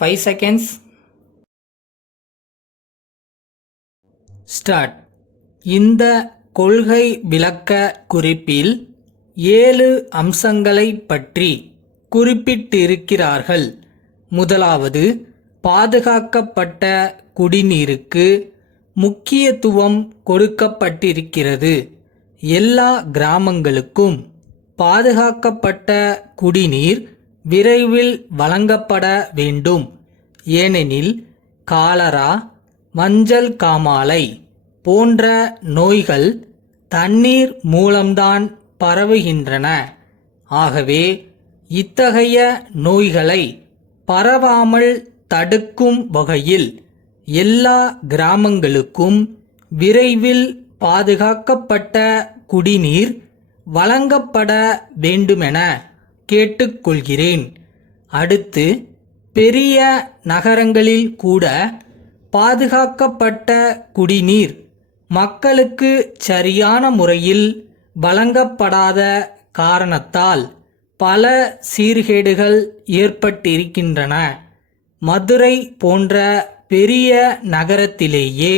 5 seconds. Start. இந்த கொள்கை விளக்க குறிப்பில் 7 அம்சங்களை பற்றி குறிப்பிட்டிருக்கிறார்கள். முதலாவது, பாதுகாக்கப்பட்ட குடிநீருக்கு முக்கியத்துவம் கொடுக்கப்பட்டிருக்கிறது. எல்லா கிராமங்களுக்கும் பாதுகாக்கப்பட்ட குடிநீர் விரைவில் வழங்கப்பட வேண்டும். ஏனெனில் காலரா, மஞ்சள் காமாலை போன்ற நோய்கள் தண்ணீர் மூலம்தான் பரவுகின்றன. ஆகவே இத்தகைய நோய்களை பரவாமல் தடுக்கும் வகையில் எல்லா கிராமங்களுக்கும் விரைவில் பாதுகாக்கப்பட்ட குடிநீர் வழங்கப்பட வேண்டுமென கேட்டுக்கொள்கிறேன். அடுத்து, பெரிய நகரங்களில் கூட பாதுகாக்கப்பட்ட குடிநீர் மக்களுக்கு சரியான முறையில் வழங்கப்படாத காரணத்தால் பல சீர்கேடுகள் ஏற்பட்டிருக்கின்றன. மதுரை போன்ற பெரிய நகரத்திலேயே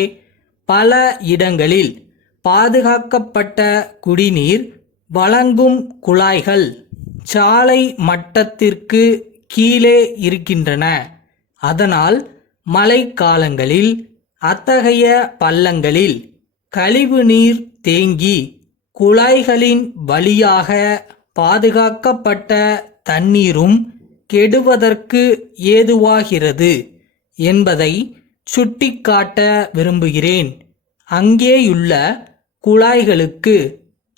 பல இடங்களில் பாதுகாக்கப்பட்ட குடிநீர் வழங்கும் குழாய்கள் சாலை மட்டத்திற்கு கீழே இருக்கின்றன. அதனால் மழைக்காலங்களில் அத்தகைய பள்ளங்களில் கழிவுநீர் தேங்கி குழாய்களின் வழியாக பாதுகாக்கப்பட்ட தண்ணீரும் கெடுவதற்கு ஏதுவாகிறது என்பதை சுட்டிக்காட்ட விரும்புகிறேன். அங்கேயுள்ள குழாய்களுக்கு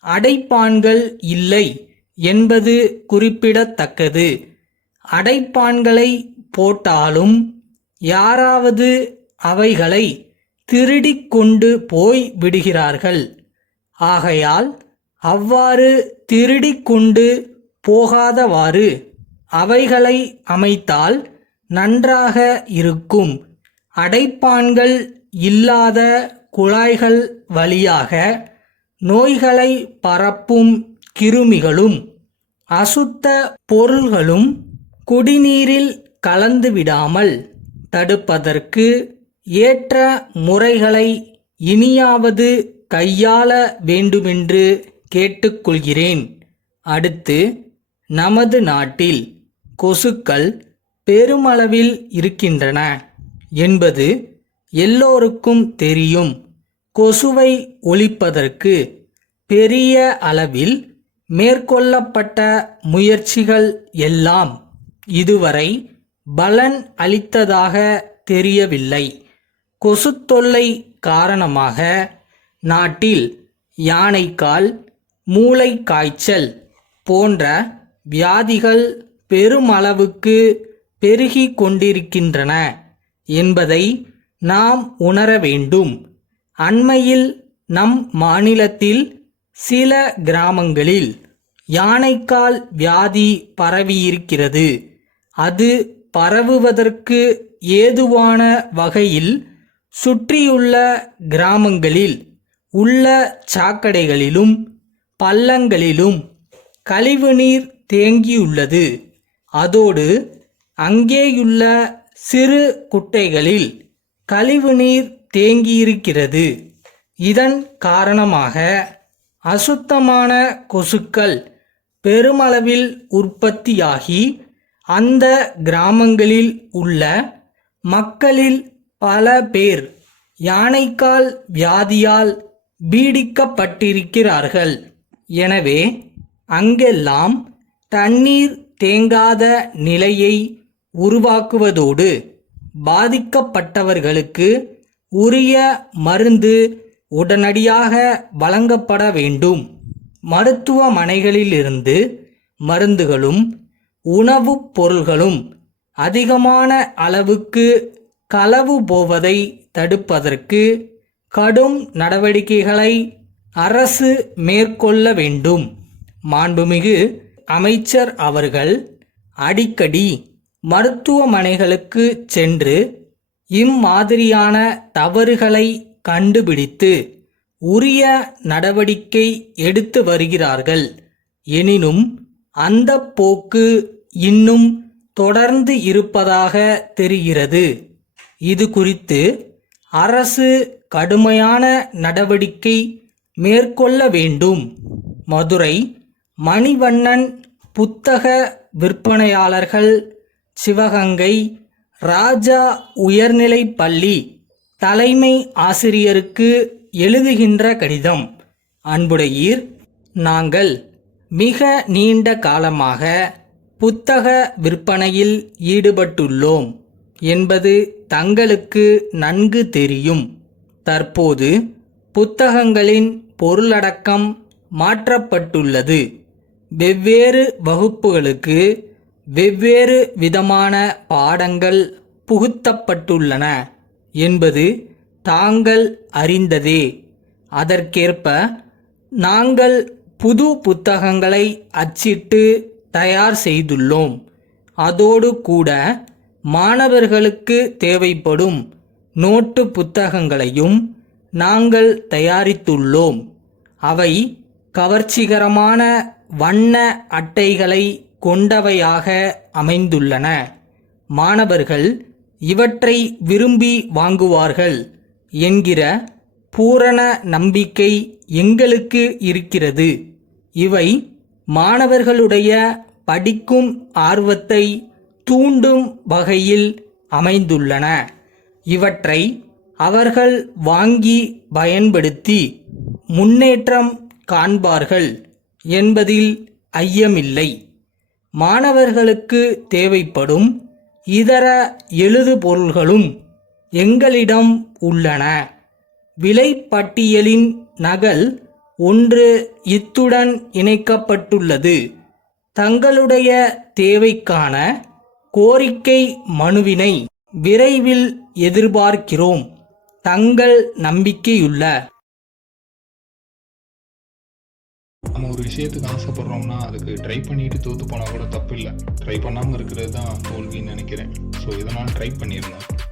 அடைப்பான்கள் இல்லை என்பது குறிப்பிடத்தக்கது. அடைப்பான்களை போட்டாலும் யாராவது அவைகளை திருடிக் கொண்டு போய் விடுகிறார்கள். ஆகையால் அவ்வாறு திருடிக் கொண்டு போகாதவாறு அவைகளை அமைத்தால் நன்றாக இருக்கும். அடைப்பான்கள் இல்லாத குழாய்கள் வழியாக நோய்களை பரப்பும் கிருமிகளும் அசுத்த பொருள்களும் குடிநீரில் கலந்துவிடாமல் தடுப்பதற்கு ஏற்ற முறைகளை இனியாவது கையாள வேண்டுமென்று கேட்டுக்கொள்கிறேன். அடுத்து, நமது நாட்டில் கொசுக்கள் பெருமளவில் இருக்கின்றன என்பது எல்லோருக்கும் தெரியும். கொசுவை ஒழிப்பதற்கு பெரிய அளவில் மேற்கொள்ளப்பட்ட முயற்சிகள் எல்லாம் இதுவரை பலன் அளித்ததாக தெரியவில்லை. கொசு தொல்லை காரணமாக நாட்டில் யானைக்கால், மூளை காய்ச்சல் போன்ற வியாதிகள் பெருமளவுக்கு பெருகி கொண்டிருக்கின்றன என்பதை நாம் உணர வேண்டும். அண்மையில் நம் மாநிலத்தில் சில கிராமங்களில் யானைக்கால் வியாதி பரவியிருக்கிறது. அது பரவுவதற்கு ஏதுவான வகையில் சுற்றியுள்ள கிராமங்களில் உள்ள சாக்கடைகளிலும் பள்ளங்களிலும் கழிவுநீர் தேங்கியுள்ளது. அதோடு அங்கேயுள்ள சிறு குட்டைகளில் கழிவுநீர் தேங்கியிருக்கிறது. இதன் காரணமாக அசுத்தமான கொசுக்கள் பெருமளவில் உற்பத்தியாகி அந்த கிராமங்களில் உள்ள மக்களில் பல பேர் யானைக்கால் வியாதியால் பீடிக்கப்பட்டிருக்கிறார்கள். எனவே அங்கெல்லாம் தண்ணீர் தேங்காத நிலையை உருவாக்குவதோடு பாதிக்கப்பட்டவர்களுக்கு உரிய மருந்து உடனடியாக வழங்கப்பட வேண்டும். மருத்துவமனைகளிலிருந்து மருந்துகளும் உணவுப் பொருள்களும் அதிகமான அளவுக்கு களவு போவதை தடுப்பதற்கு கடும் நடவடிக்கைகளை அரசு மேற்கொள்ள வேண்டும். மாண்புமிகு அமைச்சர் அவர்கள் அடிக்கடி மருத்துவமனைகளுக்கு சென்று இம்மாதிரியான தவறுகளை கண்டுபிடித்து உரிய நடவடிக்கை எடுத்து வருகிறார்கள். எனினும் அந்த போக்கு இன்னும் தொடர்ந்து இருப்பதாக தெரிகிறது. இது குறித்து அரசு கடுமையான நடவடிக்கை மேற்கொள்ள வேண்டும். மதுரை மணிவண்ணன் புத்தக விற்பனையாளர்கள், சிவகங்கை ராஜா உயர்நிலைப் பள்ளி தலைமை ஆசிரியருக்கு எழுதுகின்ற கடிதம். அன்புடையீர், நாங்கள் மிக நீண்ட காலமாக புத்தக விற்பனையில் ஈடுபட்டுள்ளோம் என்பது தங்களுக்கு நன்கு தெரியும். தற்போது புத்தகங்களின் பொருளடக்கம் மாற்றப்பட்டுள்ளது. வெவ்வேறு வகுப்புகளுக்கு வெவ்வேறு விதமான பாடங்கள் புகுத்தப்பட்டுள்ளன என்பது தாங்கள் அறிந்ததே. அதற்கேற்ப நாங்கள் புது புத்தகங்களை அச்சிட்டு தயார் செய்துள்ளோம். அதோடு கூட மாணவர்களுக்கு தேவைப்படும் நோட்டு புத்தகங்களையும் நாங்கள் தயாரித்துள்ளோம். அவை கவர்ச்சிகரமான வண்ண அட்டைகளை கொண்டவையாக அமைந்துள்ளன. மாணவர்கள் இவற்றை விரும்பி வாங்குவார்கள் என்கிற பூரண நம்பிக்கை எங்களுக்கு இருக்கிறது. இவை மாணவர்களுடைய படிக்கும் ஆர்வத்தை தூண்டும் வகையில் அமைந்துள்ளன. இவற்றை அவர்கள் வாங்கி பயன்படுத்தி முன்னேற்றம் காண்பார்கள் என்பதில் ஐயமில்லை. மாணவர்களுக்கு தேவைப்படும் இதர எழுதுபொருள்களும் எங்களிடம் உள்ளன. விலைப்பட்டியலின் நகல் ஒன்று இத்துடன் இணைக்கப்பட்டுள்ளது. தங்களுடைய தேவைக்கான கோரிக்கை மனுவினை விரைவில் எதிர்பார்க்கிறோம். தங்கள் நம்பிக்கையுள்ள. நம்ம ஒரு விஷயத்துக்கு ஆசைப்படுறோம்னா அதுக்கு ட்ரை பண்ணிட்டு தோற்று போனால் கூட தப்பு இல்லை. ட்ரை பண்ணாமல் இருக்கிறது தான் தோல்வின்னு நினைக்கிறேன். ஸோ இதனால் ட்ரை பண்ணியிருந்தேன்.